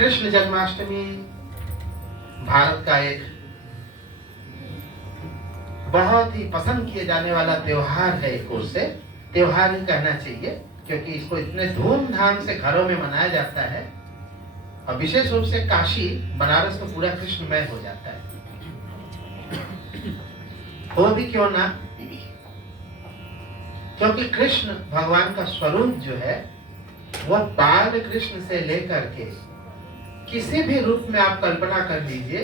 कृष्ण जन्माष्टमी भारत का एक बहुत ही पसंद किए जाने वाला त्योहार है। एक ओर से त्योहार ही कहना चाहिए, क्योंकि इसको इतने धूमधाम से घरों में मनाया जाता है और विशेष रूप से काशी बनारस तो पूरा कृष्णमय हो जाता है। हो भी क्यों ना, क्योंकि कृष्ण भगवान का स्वरूप जो है वह बाल कृष्ण से लेकर के किसी भी रूप में आप कल्पना कर लीजिए,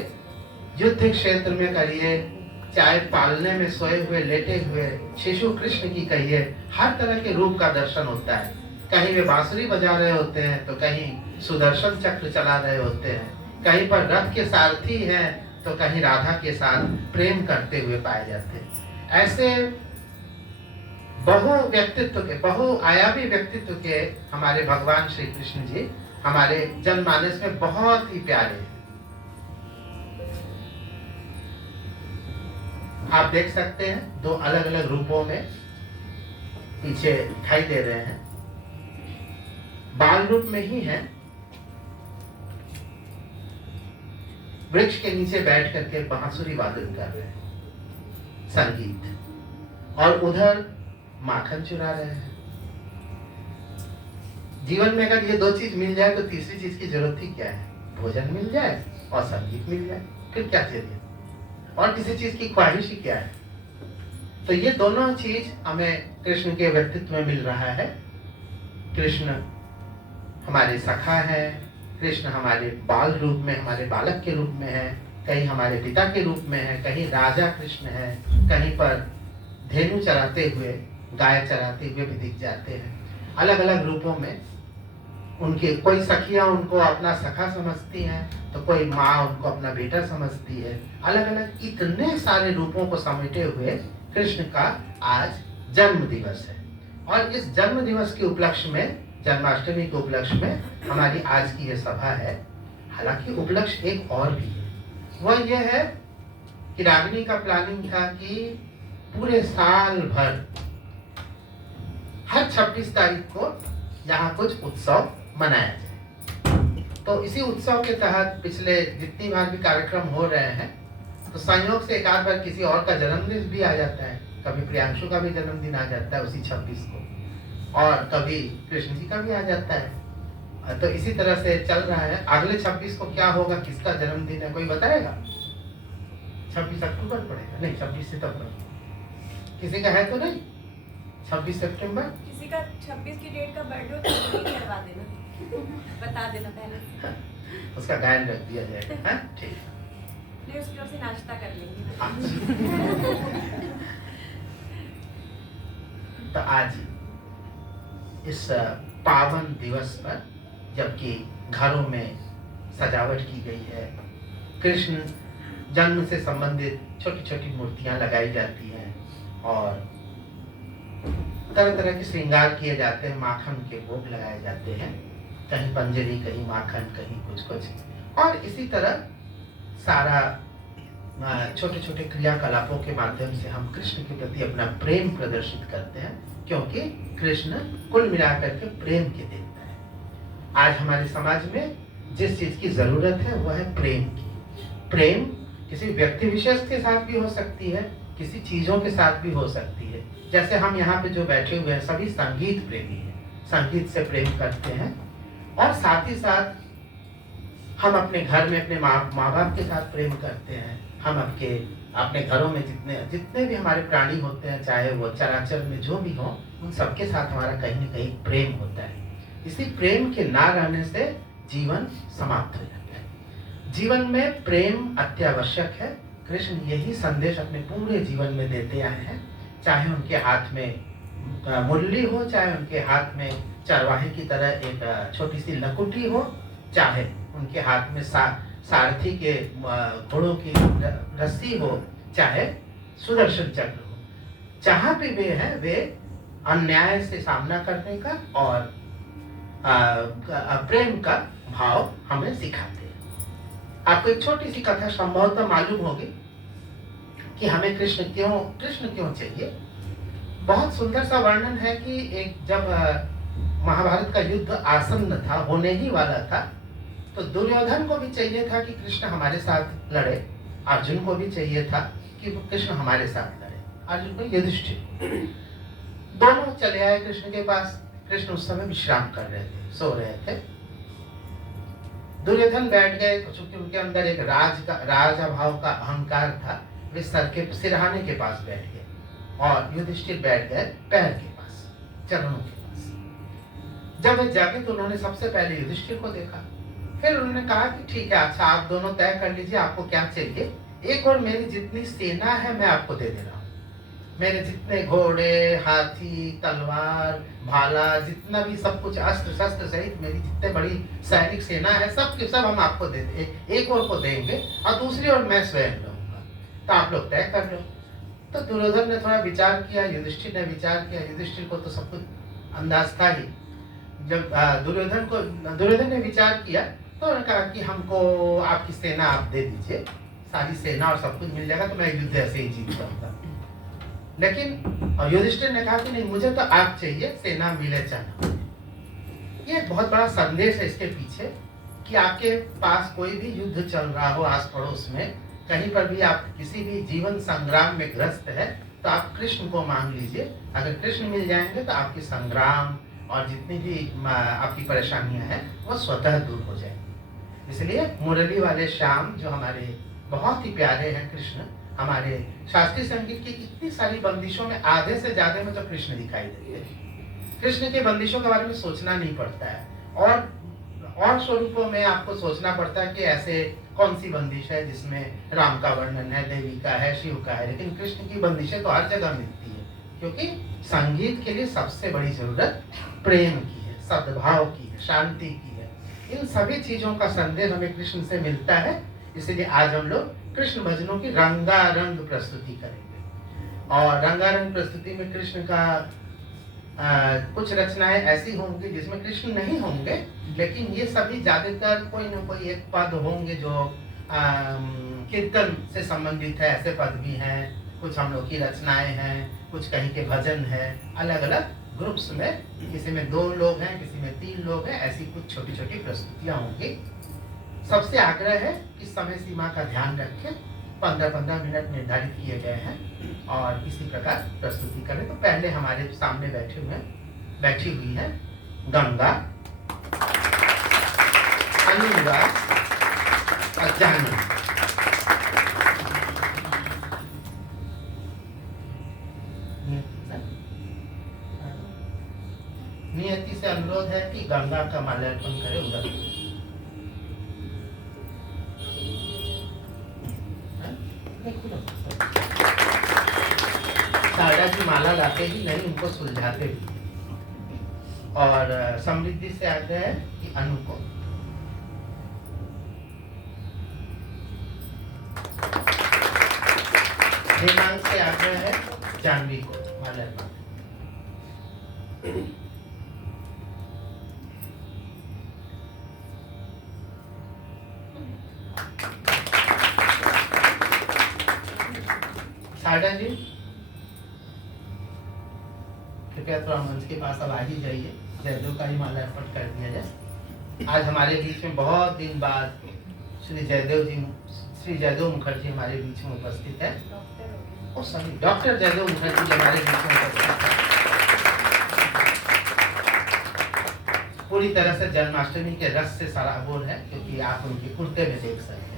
युद्ध क्षेत्र में करिए, चाहे पालने में सोए हुए लेटे हुए शिशु कृष्ण की कहिए, हर तरह के रूप का दर्शन होता है। कहीं वे बांसुरी बजा रहे होते हैं तो कहीं सुदर्शन चक्र चला रहे होते हैं, कहीं पर रथ के सारथी हैं तो कहीं राधा के साथ प्रेम करते हुए पाए जाते हैं। ऐसे बहु व्यक्तित्व के, बहु आयामी व्यक्तित्व के हमारे भगवान श्री कृष्ण जी हमारे जनमानस में बहुत ही प्यारे हैं। आप देख सकते हैं दो अलग अलग रूपों में पीछे दिखाई दे रहे हैं। बाल रूप में ही है, वृक्ष के नीचे बैठ करके बांसुरी वादन कर रहे हैं, संगीत, और उधर माखन चुरा रहे हैं। जीवन में अगर ये दो चीज मिल जाए तो तीसरी चीज की जरूरत ही क्या है? भोजन मिल जाए और संगीत मिल जाए, फिर क्या चाहिए? और किसी चीज की ख्वाहिश ही क्या है? तो ये दोनों चीज हमें कृष्ण के व्यक्तित्व में मिल रहा है। कृष्ण हमारे सखा है, कृष्ण हमारे बाल रूप में, हमारे बालक के रूप में है, कहीं हमारे पिता के रूप में है, कहीं राजा कृष्ण है, कहीं पर धेनु चराते हुए, गाय चराते हुए भी दिख जाते हैं। अलग अलग रूपों में उनके, कोई सखियां उनको अपना सखा समझती हैं तो कोई माँ उनको अपना बेटा समझती है। अलग अलग इतने सारे रूपों को समेटे हुए कृष्ण का आज जन्म दिवस है। और इस जन्म दिवस के उपलक्ष्य में, जन्माष्टमी के उपलक्ष्य में हमारी आज की यह सभा है। हालांकि उपलक्ष्य एक और भी है, वह यह है कि रागिनी का प्लानिंग था कि पूरे साल भर हर 26 तारीख को यहाँ कुछ उत्सव मनाया जाए। तो इसी उत्सव के तहत पिछले जितनी बार भी कार्यक्रम हो रहे हैं तो संयोग से एक आध बार किसी और का जन्मदिन भी आ जाता है। कभी प्रियांशु का भी जन्मदिन आ जाता है उसी 26 को, और कभी कृष्ण जी का भी आ जाता है। तो इसी तरह से चल रहा है। अगले 26 को क्या होगा, किसका जन्मदिन है, कोई बताएगा? 26 अक्टूबर पड़ेगा? नहीं, 26 सितंबर। किसी का है तो नहीं? 26 सितंबर किसी का 26 की डेट का बर्थडे हो तो करवा देना, बता देना पहले, उसका गायन रख दिया जाएगा। हाँ, ठीक। नहीं, उसकी ओर से नाश्ता कर लेंगे। तो आज इस पावन दिवस पर, जबकि घरों में सजावट की गई है, कृष्ण जन्म से संबंधित छोटी छोटी मूर्तियां लगाई जाती हैं और तरह तरह के श्रृंगार किए जाते हैं, माखन के भोग लगाए जाते हैं, कहीं पंजरी, कहीं माखन, कहीं कुछ कुछ। और इसी तरह सारा छोटे छोटे क्रियाकलापों के माध्यम से हम कृष्ण के प्रति अपना प्रेम प्रदर्शित करते हैं, क्योंकि कृष्ण कुल मिलाकर के प्रेम के देवता है। आज हमारे समाज में जिस चीज की जरूरत है वह है प्रेम की। प्रेम किसी व्यक्ति विशेष के साथ भी हो सकती है, किसी चीजों के साथ भी हो सकती है। जैसे हम यहाँ पे जो बैठे हुए हैं सभी संगीत प्रेमी हैं, संगीत से प्रेम करते हैं, और साथ ही साथ हम अपने घर में अपने माँ बाप के साथ प्रेम करते हैं। हम अपने घरों में जितने भी हमारे प्राणी होते हैं, चाहे वो चराचर में जो भी हो, उन सबके साथ हमारा कहीं न कहीं प्रेम होता है। इसी प्रेम के ना रहने से जीवन समाप्त हो जाता है। जीवन में प्रेम अत्यावश्यक है। कृष्ण यही संदेश अपने पूरे जीवन में देते आए हैं। चाहे उनके हाथ में मुरली हो, चाहे उनके हाथ में चरवाहे की तरह एक छोटी सी लकुटी हो, चाहे उनके हाथ में सारथी के घोड़ों की रस्सी हो, चाहे सुदर्शन चक्र हो, जहाँ भी वे हैं वे अन्याय से सामना करने का और प्रेम का भाव हमें सिखाते हैं। आपको एक छोटी सी कथा संभवतः मालूम होगी कि हमें कृष्ण क्यों चाहिए। बहुत सुंदर सा वर्णन है कि एक जब महाभारत का युद्ध आसन्न था, होने ही वाला था, तो दुर्योधन को भी चाहिए था कि कृष्ण हमारे साथ लड़े, अर्जुन को भी चाहिए था कि कृष्ण हमारे साथ लड़े, अर्जुन को युधिष्ठिर। दोनों चले आए कृष्ण के पास। कृष्ण उस समय विश्राम कर रहे थे, सो रहे थे। दुर्योधन बैठ गए, चूंकि उनके अंदर एक राजा भाव का अहंकार था, वे सर के सिरहाने के पास बैठ गए और युधिष्ठिर बैठ गए पैर के पास, चरणों के पास। जब वे जागे तो उन्होंने सबसे पहले युधिष्ठिर को देखा। फिर उन्होंने कहा कि ठीक है, अच्छा आप दोनों तय कर लीजिए आपको क्या चाहिए। एक और मेरी जितनी सेना है मैं आपको दे दे रहा हूँ। मेरे जितने घोड़े, हाथी, तलवार, भाला, जितना भी सब कुछ अस्त्र शस्त्र सहित मेरी जितने बड़ी सैनिक सेना है, सब के सब हम आपको दे दे, एक और को देंगे और दूसरी ओर मैं स्वयं रहूंगा, तो आप लोग तय कर लो। तो दुर्योधन ने थोड़ा विचार किया, युधिष्ठिर ने विचार किया। युधिष्ठिर को तो सब कुछ अंदाज था ही। जब दुर्योधन ने विचार किया तो उन्होंने कहा कि हमको आपकी सेना आप दे दीजिए, सारी सेना और सब कुछ मिल जाएगा, तो मैं युद्ध ऐसे ही जीत जाऊंगा। लेकिन युधिष्ठिर ने कहा कि नहीं, मुझे तो आप चाहिए, सेना मिले चलना। ये एक बहुत बड़ा संदेश है इसके पीछे कि आपके पास कोई भी युद्ध चल रहा हो आस पड़ोस में, कहीं पर भी आप किसी भी जीवन संग्राम में ग्रस्त है, तो आप कृष्ण को मांग लीजिए। अगर कृष्ण मिल जाएंगे तो आपकी संग्राम और जितनी भी आपकी परेशानियां हैं वो स्वतः दूर हो जाएंगी। इसलिए मुरली वाले श्याम जो हमारे बहुत ही प्यारे हैं कृष्ण, हमारे शास्त्रीय संगीत की इतनी सारी बंदिशों में आधे से ज्यादा में तो कृष्ण दिखाई देते हैं। कृष्ण की बंदिशों के बारे में सोचना नहीं पड़ता है, और स्वरूपों में आपको सोचना पड़ता है कि ऐसे कौन सी बंदिश है जिसमें राम का वर्णन है, देवी का है, शिव का है, लेकिन कृष्ण की बंदिशें तो हर जगह मिलती है। क्योंकि संगीत के लिए सबसे बड़ी जरूरत प्रेम की है, सद्भाव की है, शांति की है। इन सभी चीजों का संदेश हमें कृष्ण से मिलता है। इसलिए आज हम लोग कृष्ण भजनों की रंगारंग प्रस्तुति करेंगे। और रंगारंग प्रस्तुति में कृष्ण का कुछ रचनाएं ऐसी होंगी जिसमें कृष्ण नहीं होंगे, लेकिन ये सभी ज्यादातर कोई न कोई एक पद होंगे जो कीर्तन से संबंधित है। ऐसे पद भी हैं, कुछ हम लोग की रचनाएं हैं, कुछ कहीं के भजन है, अलग अलग ग्रुप्स में, किसी में 2 लोग हैं, किसी में 3 लोग हैं, ऐसी कुछ छोटी छोटी प्रस्तुतियां होंगी। सबसे आग्रह है कि समय सीमा का ध्यान रखें, 15-15 मिनट निर्धारित किए गए हैं और इसी प्रकार प्रस्तुति करें। तो पहले हमारे सामने बैठी हुई है गंगा, अनुराग और जानवी। नियति से अनुरोध है कि गंगा का माल्यार्पण करें उधर। साड़ा की माला लाते ही नहीं, उनको सुलझाते भी। और समृद्धि से आग्रह है कि अनु को, देवांग से आग्रह है जानवी को माल्यार्पण। साड़ा जी कृपया थोड़ा मंच के पास अब आ ही जाइए, जयदेव का ही माल्यार्पण कर दिया जाए। आज हमारे बीच में बहुत दिन बाद श्री जयदेव मुखर्जी हमारे बीच में उपस्थित है। और सभी डॉक्टर जयदेव मुखर्जी हमारे बीच में उपस्थित है। पूरी तरह से जन्माष्टमी के रस से सराबोर है, क्योंकि आप उनके कुर्ते में देख सकते हैं।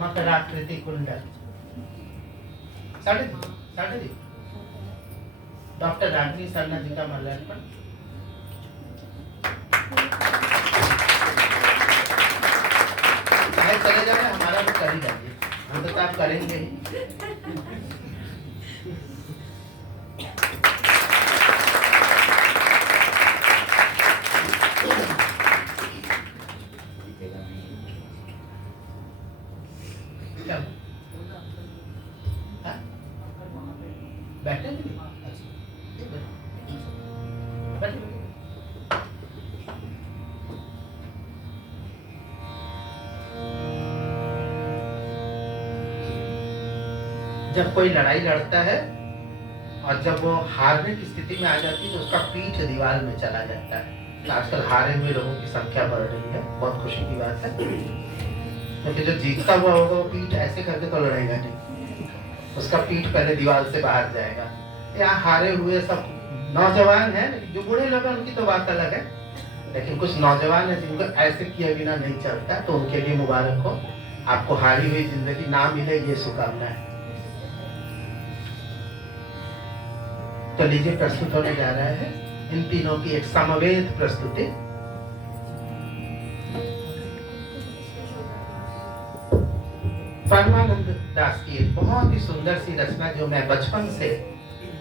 मकराकृति कुंडल साढ़े दी डॉक्टर रागिनी सरना जी का माल्यार्पण। चले जा रहे हैं, हमारा भी कर ही जाइए, वो तो आप करेंगे ही। बैठे जब कोई लड़ाई लड़ता है और जब वो हारने की स्थिति में आ जाती है तो उसका पीठ दीवार में चला जाता है। आजकल हारे हुए लोगों की संख्या बढ़ रही है, बहुत खुशी की बात है, क्योंकि जो जीतता हुआ होगा वो पीठ ऐसे करके तो लड़ेगा नहीं, उसका पीठ पहले दीवार से बाहर जाएगा। यहाँ हारे हुए सब नौजवान हैं, जो बूढ़े लोग हैं उनकी तो बात अलग है, लेकिन कुछ नौजवान हैं जिनको ऐसे किए बिना नहीं चलता, तो उनके लिए मुबारक हो, आपको हारी हुई जिंदगी ना मिले, ये शुभकामना है। तो लीजिए प्रस्तुत होने जा रहा है इन तीनों की एक समवेत प्रस्तुति। परमानंद दास की एक बहुत ही सुंदर सी रचना जो मैं बचपन से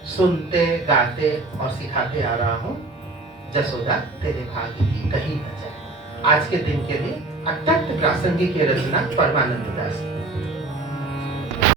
सुनते गाते और सिखाते आ रहा हूँ, जसोदा तेरे भाग्य की कहीं न जाए। आज के दिन के लिए अत्यंत प्रासंगिक ये रचना परमानंद दास की।